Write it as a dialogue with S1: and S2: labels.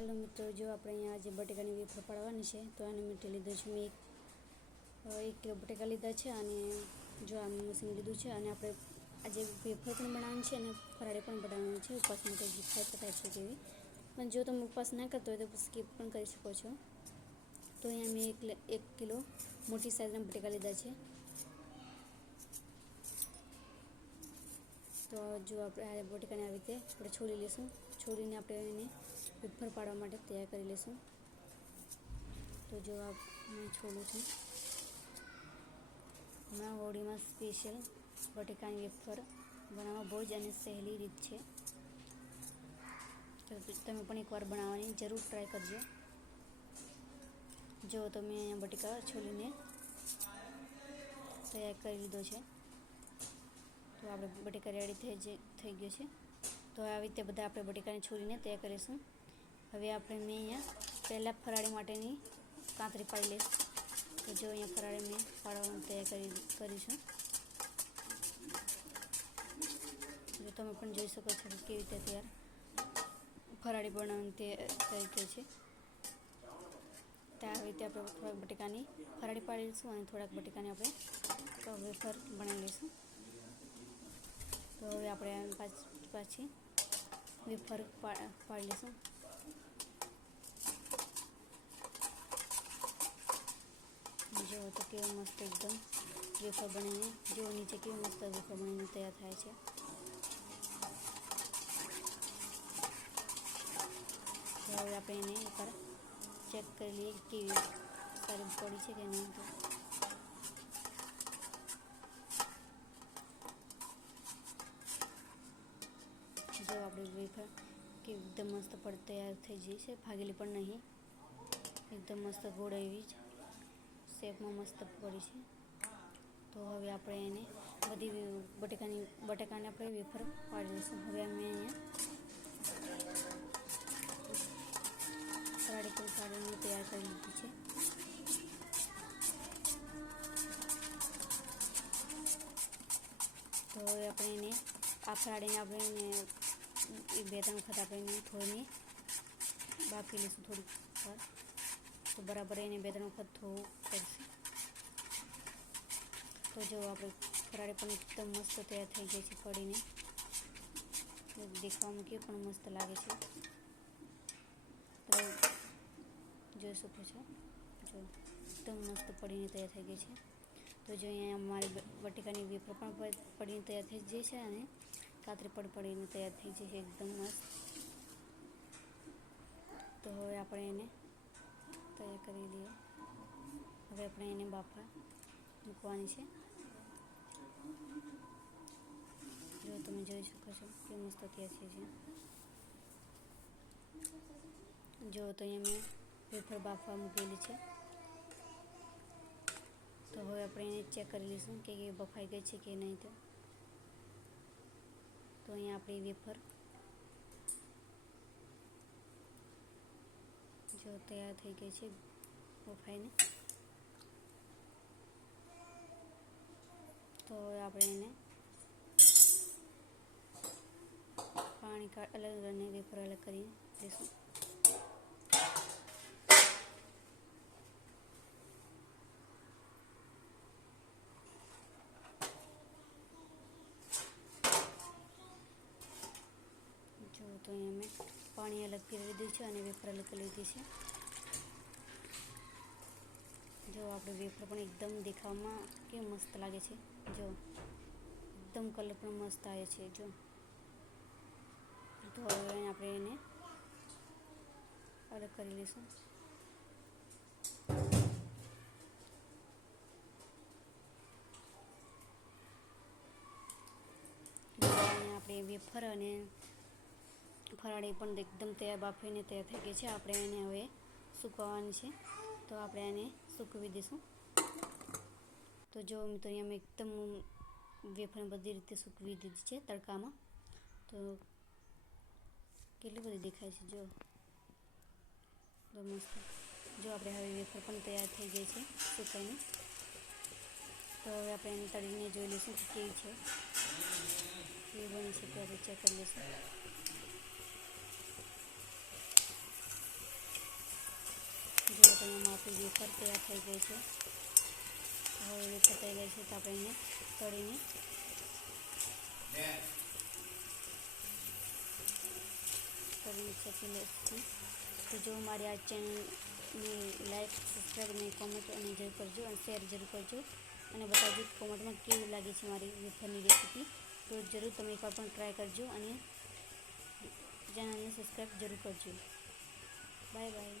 S1: Hello મિત્રો, જો આપણે અહીંયા આજે બટેકાની વેફર પાડવાની છે, તો એને મીઠી લીધું છે. મેં એક એક કિલો બટેકા લીધા છે અને જો આ મશીન લીધું છે અને આપણે આજે વેફર પણ બનાવવાની છે અને ફરાળી પણ બનાવવાની છે, ઉપવાસ માટે ખાઈ શકાય છે તેવી. પણ જો તમે ઉપવાસ ના કરતો હોય તો સ્કીપ પણ કરી શકો છો. તો અહીંયા મેં એક એક કિલો મોટી સાઈઝના બટેકા લીધા છે. તો જો આપણે આ બટેકાને આવી રીતે આપણે છોડી લઈશું. છોડીને આપણે એને વેફર પાડવા માટે તૈયાર કરી લઈશું. તો જો આ મેં છોડું છું. હમણાં હોળીમાં સ્પેશિયલ બટેકાની વેફર બનાવવા બહુ જ અને સહેલી રીત છે. તો તમે પણ એકવાર બનાવવાની જરૂર ટ્રાય કરજો. જો તમે અહીંયા બટેકા છોલીને તૈયાર કરી લીધો છે. તો આપણે બટેકા રેડી થઈ જ, થઈ ગયો છે. તો આવી રીતે બધા આપણે બટેકાને છોલીને તૈયાર કરીશું. હવે આપણે મેં અહીંયા પહેલાં ફરાળી માટેની કાંતરી પાડી લઈશ. તો જો અહીંયા ફરાળી મેં પાડવાનું તૈયાર કરી કરીશું જો તમે પણ જોઈ શકો છો કેવી રીતે તૈયાર ફરાળી બનાવવાની તે, તરીકે છે. ત્યાં આવી રીતે આપણે થોડાક બટેકાની ફરાળી પાડી લઈશું અને થોડાક બટેકાની આપણે વેફર બનાવી લઈશું. તો હવે આપણે પાછ- વેફર પાડી લઈશું જો તો કેવું મસ્ત એકદમ વેફર બનીને જો નીચે કેવું મસ્ત વેફર બનીને તૈયાર થાય છે. હવે આપણે એને એકવાર ચેક કરી લઈએ કેવી સારી પડી છે કે નહીં તો. જો આપણે વેફર કે એકદમ મસ્ત પડ તૈયાર થઈ જઈ છે. ભાગેલી પણ નહીં. એકદમ મસ્ત ગોળ એવી જ. શેપમાં મસ્ત પડી છે. તો હવે આપણે એને બધી બટેકાની, બટેકાને આપણે વેફર પાડી લઈશું હવે અમે અહીંયા કરી પાડીને તૈયાર કરી લીધી છે. તો હવે આપણે એને આ ફરાળીને આપણે બે ત્રણ વખત આપણે થોડીને બાફી લઈશું થોડીક વાર. તો બરાબર એને બે ત્રણ વખત થોડું પડશે. તો જો આપણે ફરાળી પણ એકદમ મસ્ત તૈયાર થઈ ગઈ છે પડીને દેખાવામાં કે પણ મસ્ત લાગે છે. તો જોઈ શકો છો. જો એકદમ મસ્ત પડીને તૈયાર થઈ ગઈ છે. તો જો અહીંયા મારી બટેકાની વેફર પણ પડીને તૈયાર થઈ જાય છે અને કાતરી પણ પડીને તૈયાર થઈ જાય છે એકદમ મસ્ત. તો હવે આપણે એને તૈયાર કરી લઈએ. હવે આપણે એને બાફા મૂકવાની છે. જો તમે જોઈ શકો છો કે મસ્ત તૈયાર છે. જે તો અહીંયા મેં વેફર બાફવા મૂકેલી છે. તો હવે આપણે એને ચેક કરી લઈશું કે બફાઈ ગઈ છે કે નહીં તો અહીંયા આપણી વેફર જો તૈયાર થઈ ગઈ છે બફાઈને. તો આપણે એને પાણી કાઢ અલગ અને વેપર અલગ કરી દઈશું. જો તો અહીંયા મેં પાણી અલગ કરી લીધું છે અને વેફર અલગ કરી લીધી છે. જો આપણે વેફર પણ એકદમ દેખાવામાં કેવું મસ્ત લાગે છે. જો એકદમ કલર પણ મસ્ત આવે છે, જો. તો હવે આપણે એને અલગ કરી લઈશું. આપણે વેફર અને ફરાળી પણ એકદમ તૈયાર બાફીને તૈયાર થઈ ગઈ છે. આપણે એને હવે સૂકવવાની છે. તો આપણે એને સૂકવી દઈશું. તો જો મિત્રો, અહીંયા મેં એકદમ વેફરને બધી રીતે સૂકવી દીધી છે તડકામાં. તો કેટલી બધી દેખાય છે જો. મસ્ત. જો આપણે હવે વેફર પણ તૈયાર થઈ ગઈ છે સુકાઈને તો હવે આપણે એને તળીને જોઈ લઈશું કે કેવી છે. કેવી બની છે આપણે ચેક કરી લઈશું. આપણી વેફર તૈયાર થઈ ગઈ છે હવે વેફર તૈયાર છે તો આપણે એને તળીને તળીને શેકી લઈશું તો જો મારી આ ચેનલની લાઈક સબસ્ક્રાઈબ અને કોમેન્ટ અને જરૂર કરજો અને શેર જરૂર કરજો અને બતાવજો કોમેન્ટમાં કેવી લાગે છે મારી વેફરની રેસીપી તો જરૂર તમે એકવાર પણ ટ્રાય કરજો અને ચેનલને સબસ્ક્રાઈબ જરૂર કરજો બાય બાય